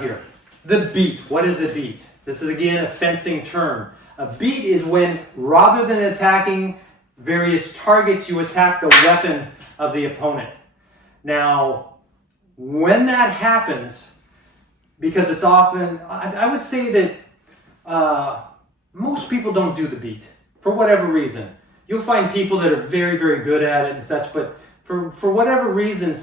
Here, the beat. What is a beat? This is again a fencing term. A beat is when, rather than attacking various targets, you attack the weapon of the opponent. Now, when that happens, because it's often, I would say that most people don't do the beat for whatever reason. You'll find people that are very, very good at it and such, but for whatever reason,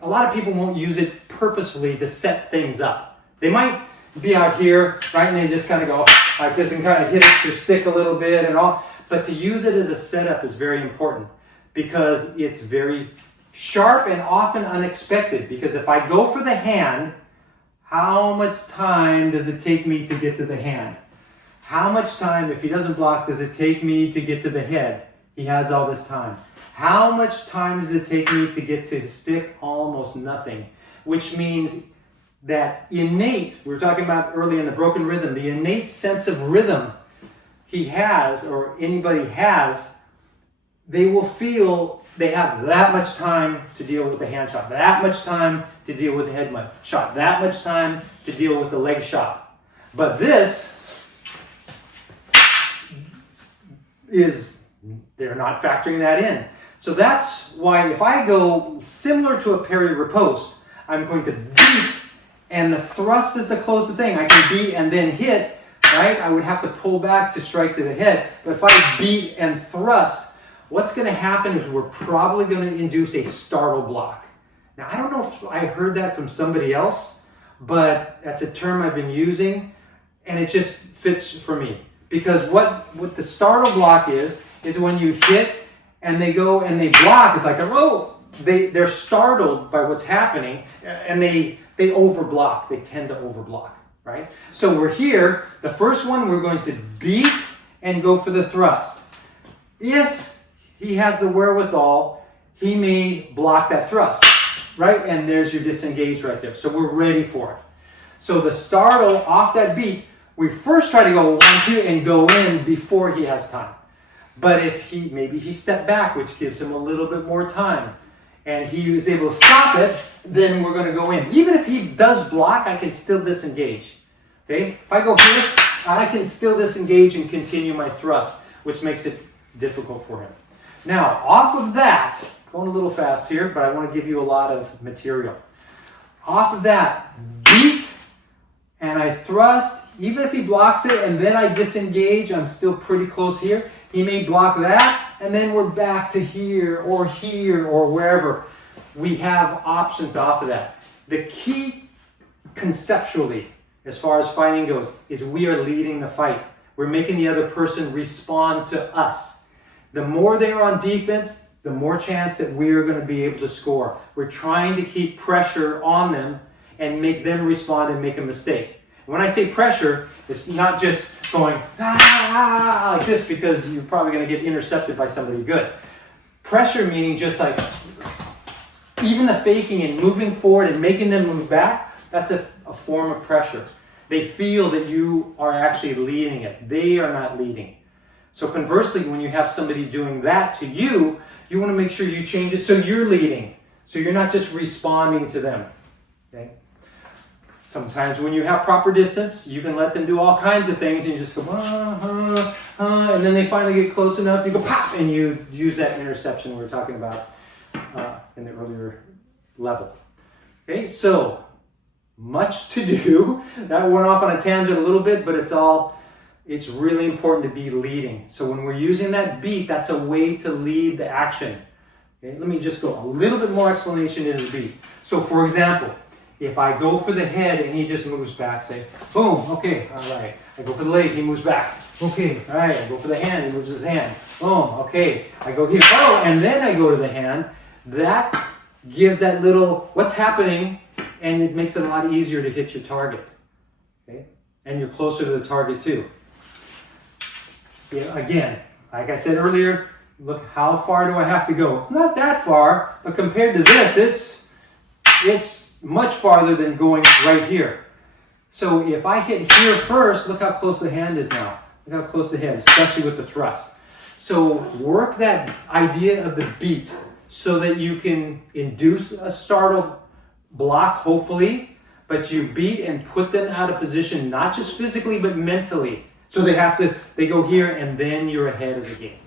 a lot of people won't use it purposefully to set things up. They might be out here, right, and they just kind of go like this and kind of hit it to stick a little bit and all. But to use it as a setup is very important because it's very sharp and often unexpected. Because if I go for the hand, how much time does it take me to get to the hand? How much time, if he doesn't block, does it take me to get to the head? He has all this time. How much time does it take me to get to his stick? Almost nothing. Which means that innate, we were talking about earlier in the broken rhythm, the innate sense of rhythm he has, or anybody has, they will feel they have that much time to deal with the hand shot, that much time to deal with the head shot, that much time to deal with the leg shot. But this is, they're not factoring that in. So that's why if I go similar to a parry riposte, I'm going to beat, and the thrust is the closest thing. I can beat and then hit, right? I would have to pull back to strike to the head. But if I beat and thrust, what's going to happen is we're probably going to induce a startle block. Now, I don't know if I heard that from somebody else, but that's a term I've been using, and it just fits for me. Because what the startle block is when you hit and they go and they block. It's like, they're startled by what's happening, and they overblock. They tend to overblock, right? So we're here. The first one, we're going to beat and go for the thrust. If he has the wherewithal, he may block that thrust, right? And there's your disengage right there. So we're ready for it. So the startle off that beat, we first try to go 1, 2 and go in before he has time. But if maybe he stepped back, which gives him a little bit more time, and he is able to stop it, then we're going to go in. Even if he does block, I can still disengage. Okay? If I go here, I can still disengage and continue my thrust, which makes it difficult for him. Now, off of that, going a little fast here, but I want to give you a lot of material. Off of that, beat, and I thrust. Even if he blocks it and then I disengage, I'm still pretty close here. He may block that, and then we're back to here or wherever. We have options off of that. The key conceptually, as far as fighting goes, is we are leading the fight. We're making the other person respond to us. The more they are on defense, the more chance that we are going to be able to score. We're trying to keep pressure on them and make them respond and make a mistake. When I say pressure, it's not just going like this because you're probably going to get intercepted by somebody good. Pressure meaning just like even the faking and moving forward and making them move back, that's a form of pressure. They feel that you are actually leading it. They are not leading. So conversely, when you have somebody doing that to you, you want to make sure you change it so you're leading. So you're not just responding to them. Okay? Sometimes when you have proper distance, you can let them do all kinds of things and you just go, and then they finally get close enough, you go pop, and you use that interception we were talking about in the earlier level. Okay, so much to do. That went off on a tangent a little bit, but it's really important to be leading. So when we're using that beat, that's a way to lead the action. Okay, let me just go a little bit more explanation into the beat. So for example, if I go for the head and he just moves back, say, boom, okay, all right. I go for the leg, he moves back. Okay, all right. I go for the hand, he moves his hand. Boom, okay. I go here, and then I go to the hand. That gives that little, what's happening, and it makes it a lot easier to hit your target. Okay? And you're closer to the target too. Yeah, again, like I said earlier, look, how far do I have to go? It's not that far, but compared to this, it's much farther than going right here. So if I hit here first, look how close the hand is now. Look how close the head, especially with the thrust. So work that idea of the beat so that you can induce a startle block, hopefully, but you beat and put them out of position, not just physically, but mentally. So they go here and then you're ahead of the game.